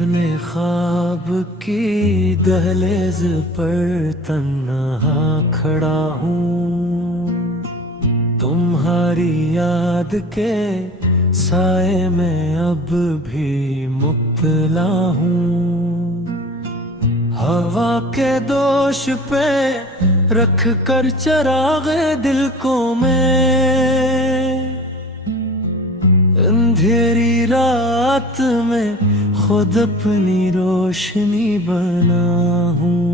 अपने ख्वाब की दहलीज पर तन्हा खड़ा हूँ। तुम्हारी याद के साए में अब भी मुब्तला हूँ। हवा के दोष पे रख कर चरागे दिल को मैं अंधेरी रात में खुद अपनी रोशनी बना हूँ।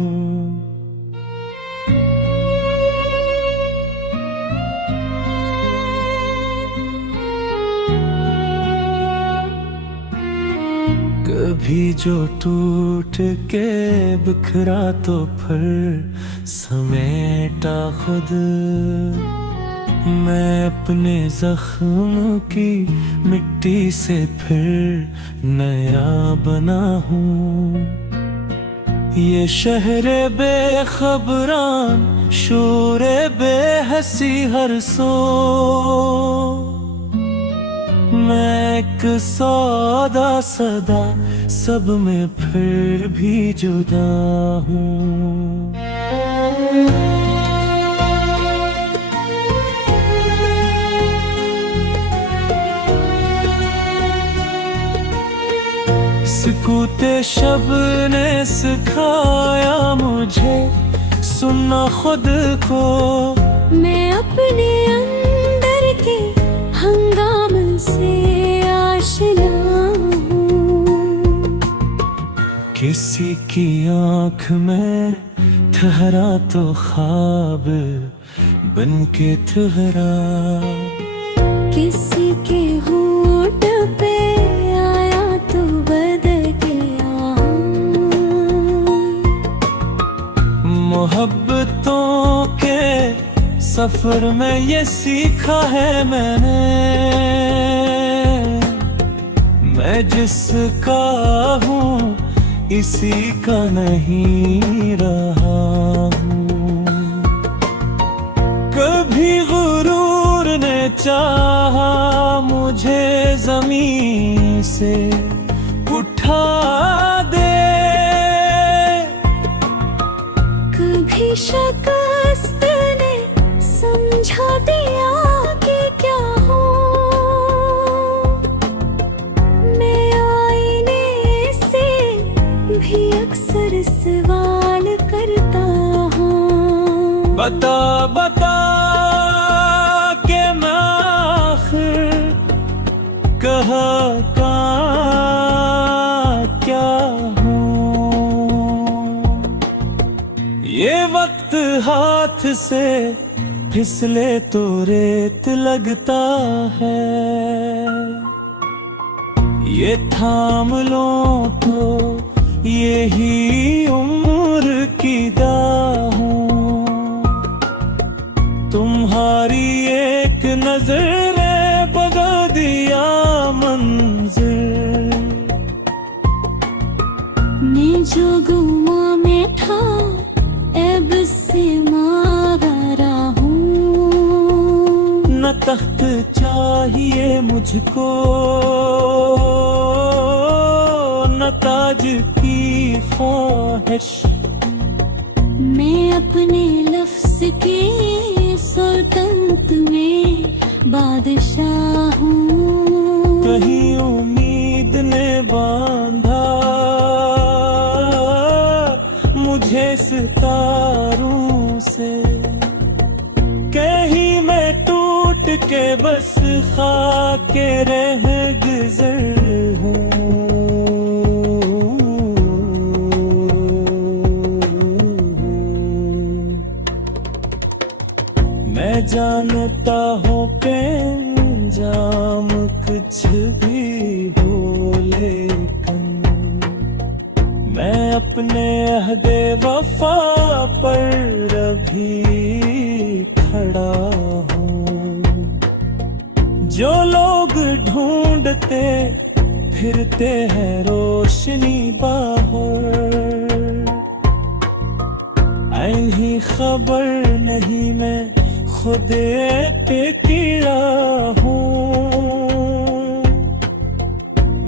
कभी जो टूट के बिखरा तो फिर समेटा खुद मैं अपने जख्म की मिट्टी से फिर नया बना हूँ। ये शहरे बेखबरान शोरे बेहसी हर सो मैं एक सौदा सदा सब में फिर भी जुदा हूँ। सुकूते शब ने सिखाया मुझे सुनना खुद को। मैं अपने अंदर के हंगाम से आशना हूँ। किसी की आँख में ठहरा तो ख्वाब बन के ठहरा। किसी के होंठ पे आया तो बदल गया। मोहब्बतों के सफर में ये सीखा है मैंने मैं जिसका हूँ इसी का नहीं रहा हूँ। कभी गुरूर ने चाहा मुझे ज़मीन से उठा दे। कभी शिकस्त ने समझा दिया कि क्या हूँ। मैं आईने से भी अक्सर सवाल करता हूँ। बता बता के मैं आखिर कहाँ का क्या हूँ। ये वक्त हाथ से फिसले तो रेत लगता है। ये थाम लो तो यही उम्र की दाहों। तुम्हारी एक नजर बगा दिया मंजिल। मैं जो गुमा में था अब से मारा हूँ। न तख्त चाहिए मुझको न ताज की ख्वाहिश। मैं अपने लफ्ज के सुल्तानत में बादशाह हूँ। कहीं उम्मीद ने बांधा मुझे सितारों से। कहीं मैं टूट के बस खाके रह गुजर हूँ। मैं जानता हूँ कि अंजाम कुछ भी हो लेकिन मैं अपने अहदे वफा पर अभी खड़ा हूँ। जो लोग ढूंढते फिरते हैं रोशनी बाहर इन्हीं खबर नहीं मैं खुद पे कीड़ा हूँ।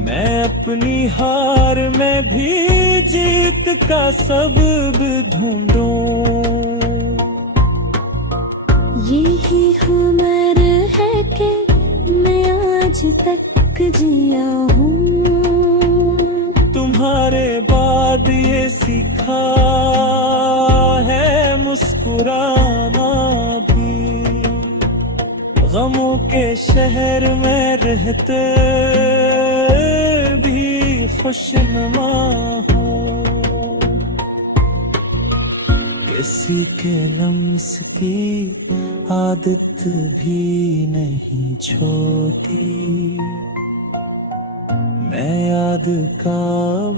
मैं अपनी हार में भी जीत का सबब ढूंढूं। यही हुनर है कि मैं आज तक जिया हूँ। तुम्हारे बाद ये सीखा है मुस्कुराना भी, गमों के शहर में रहते भी खुशनुमा हो। किसी के लम्स की आदत भी नहीं छोटी, मैं याद का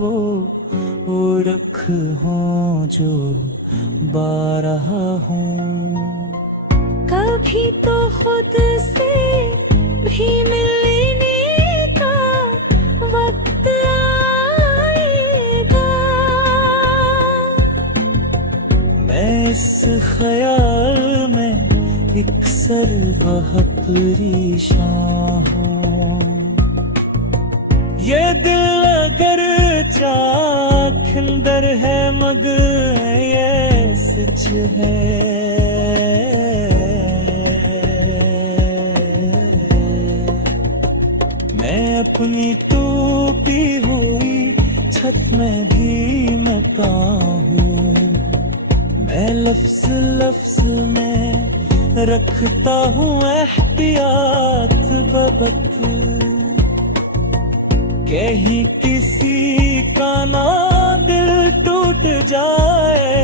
वो रख हूँ जो बारहा हूँ। कभी तो खुद से भी मिलने का वक्त आएगा। मैं इस ख्याल में एक सरबह परेशान हूँ। ये दिल अगर चाखंदर है मगर ये सच है। मैं अपनी टूटी हुई छत में भी मकान हूँ। मैं लफ्ज लफ्ज में रखता हूँ एहतियात बबत, कहीं किसी का ना दिल टूट जाए।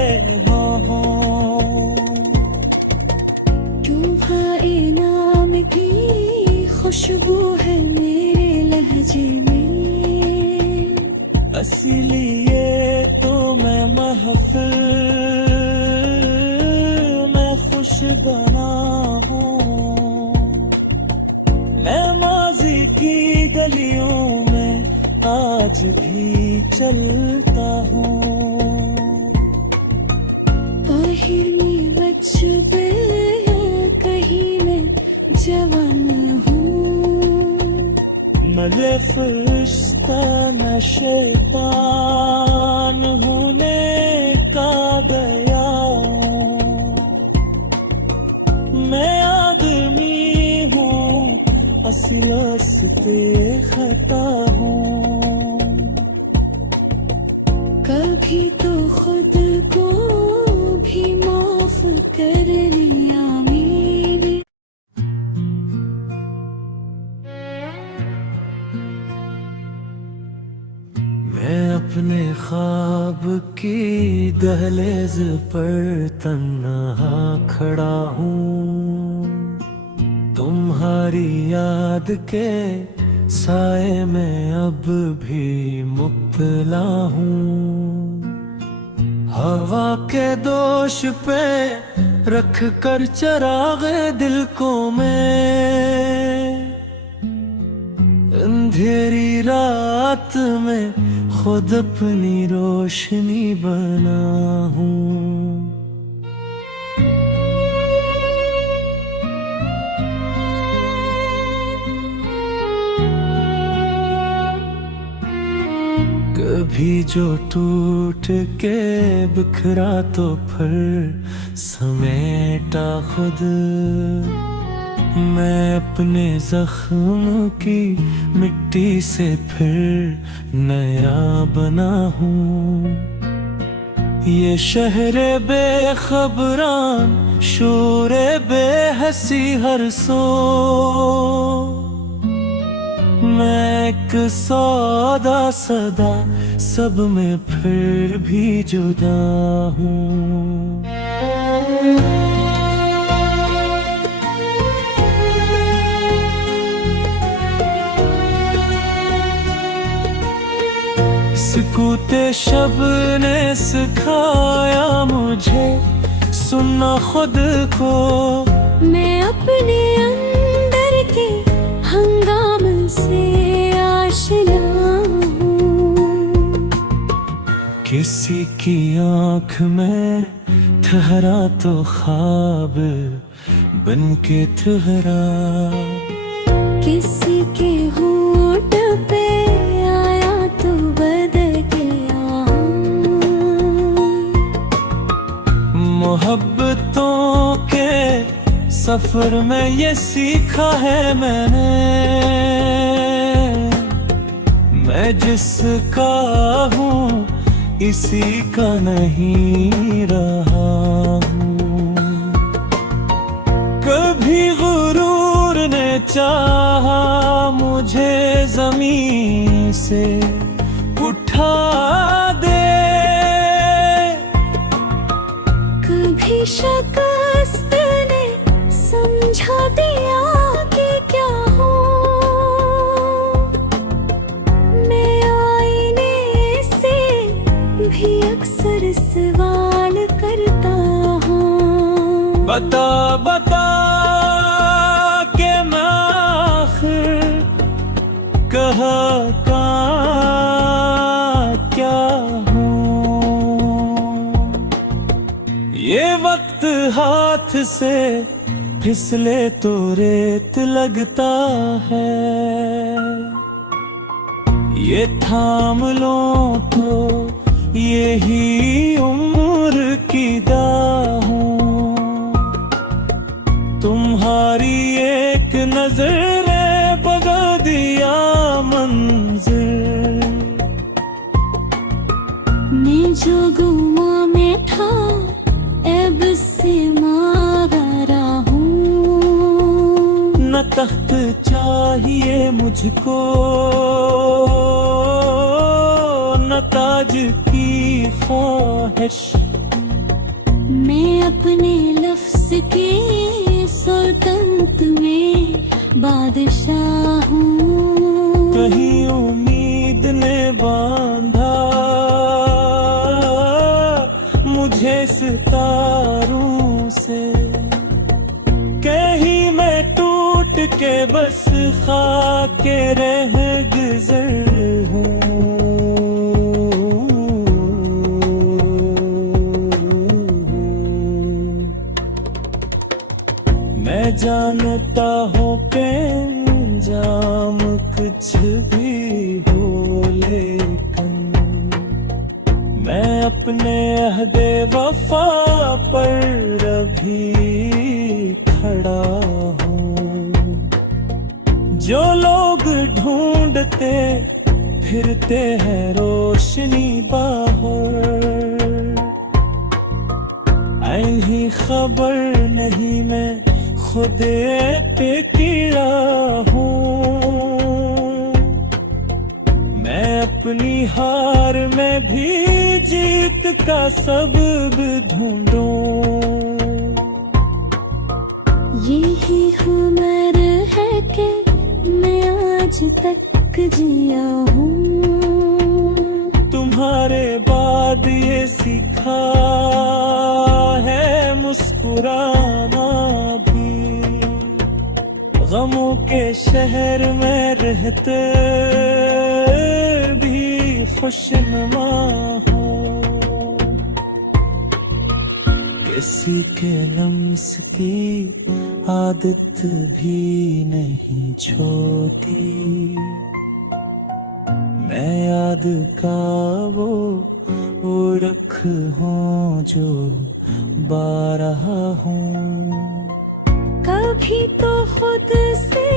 तुम्हारे नाम की खुशबू है मेरे लहजे में, इसलिए तो मैं महफिल में खुश बना हूँ। मैं माजी की गलियों आज भी चलता हूँ। ताहिर में बचपे कहीं मैं जवान हूँ। मले फरिश्ता न शैतान होने का गया हूँ। मैं आदमी हूँ असिलस पे खता हूँ। कभी तो खुद को भी माफ कर लिया मैंने। मैं अपने ख्वाब की दहलीज पर तन्हा खड़ा हूँ। तुम्हारी याद के साए में अब भी मुब्तला हूँ। हवा के दोष पे रख कर चरागे दिल को मैं, अंधेरी रात में खुद अपनी रोशनी बना हूँ। कभी जो टूट के बिखरा तो फिर समेटा खुद, मैं अपने जख्म की मिट्टी से फिर नया बना हूँ। ये शहरे बेखबरान शोरे बेहसी हर सो, मैं एक सौदा सदा सब में फिर भी जुदा हूँ। सुकूते शब ने सिखाया मुझे सुनना खुद को, मैं अपने अंदर के हंगाम से आशना हूँ। किसी की आँख में ठहरा तो ख्वाब बन के ठहरा, किसी के होंठ पे आया मोहब्बतों के सफर में ये सीखा है मैंने, मैं जिसका हूँ इसी का नहीं रहा हूँ। कभी गुरूर ने चाहा मुझे ज़मीन से उठा दे, कभी शिकस्त ने समझा दिया कि क्या हूँ। मैं आईने से भी अक्सर सवाल करता हूँ, बता बता के मैं आखिर कहाँ का क्या हूँ। ये वक्त हाथ से फिसले तो रेत लगता है, ये थाम लो तो यही उम्र की दाहों। तुम्हारी एक नजर बगा दिया मंजिल, मैं जो गुमा में था अब से मारा हूँ। न तख्त चाहिए मुझको न ताज की ख्वाहिश, मैं अपने लफ्ज की सुल्तनत में बादशाह हूँ। कहीं उम्मीद ने बांधा मुझे सितारों से, कहीं मैं टूट के बस खाके रह गुजर हूँ। मैं जानता हूँ कि अंजाम कुछ भी हो, लेकिन मैं अपने अहदे वफा पर अभी खड़ा हूँ। जो लोग ढूंढते फिरते हैं रोशनी बाहर, इन्हीं खबर नहीं मैं खुद पे कीड़ा हूँ। मैं अपनी हार में भी जीत का सबब ढूंढूं। यही हुनर है कि मैं आज तक जिया हूँ। तुम्हारे बाद ये सीखा है मुस्कुराना भी, गमों के शहर में रहते भी खुशनुमा हो। किसी के लम्स की आदत भी नहीं छोटी, मैं याद का वो रख हूँ जो बारहा हूँ। कभी तो खुद से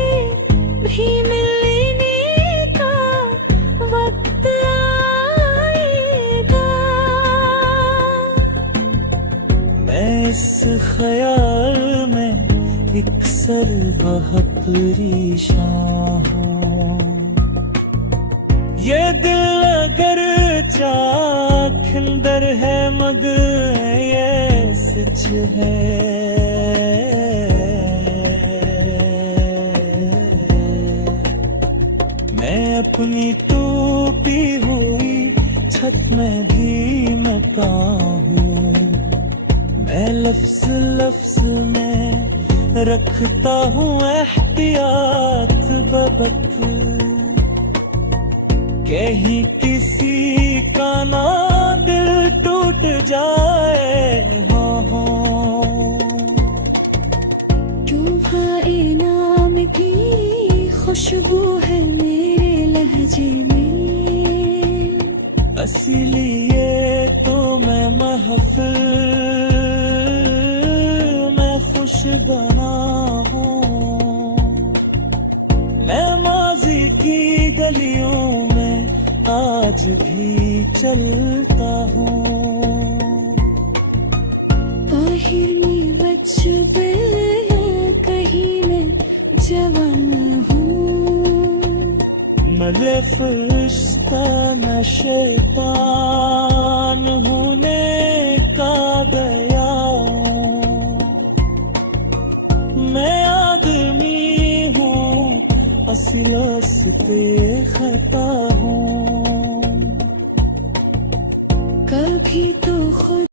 भी मिलने का वक्त आएगा। मैं इस ख्याल में इक्सर बहुत परेशान हूँ। ये दिल अगर चाखंदर है मगर ये सच है। मैं अपनी टूटी हुई छत में भी मकान हूँ। मैं लफ्ज लफ्ज में रखता हूँ एहतियात बबत, कहीं किसी का ना दिल टूट जाए। तुम्हारे नाम की खुशबू है मेरे लहजे में, इसीलिए तो मैं महफिल बना हूँ। मैं माजी की गलियों में आज भी चलता हूँ। ताहिरनी बच बिल कहीं मैं जवान हूँ। मले फरिश्ता न शैतान होने का गया हूँ। मैं आदमी हूँ असल पे खता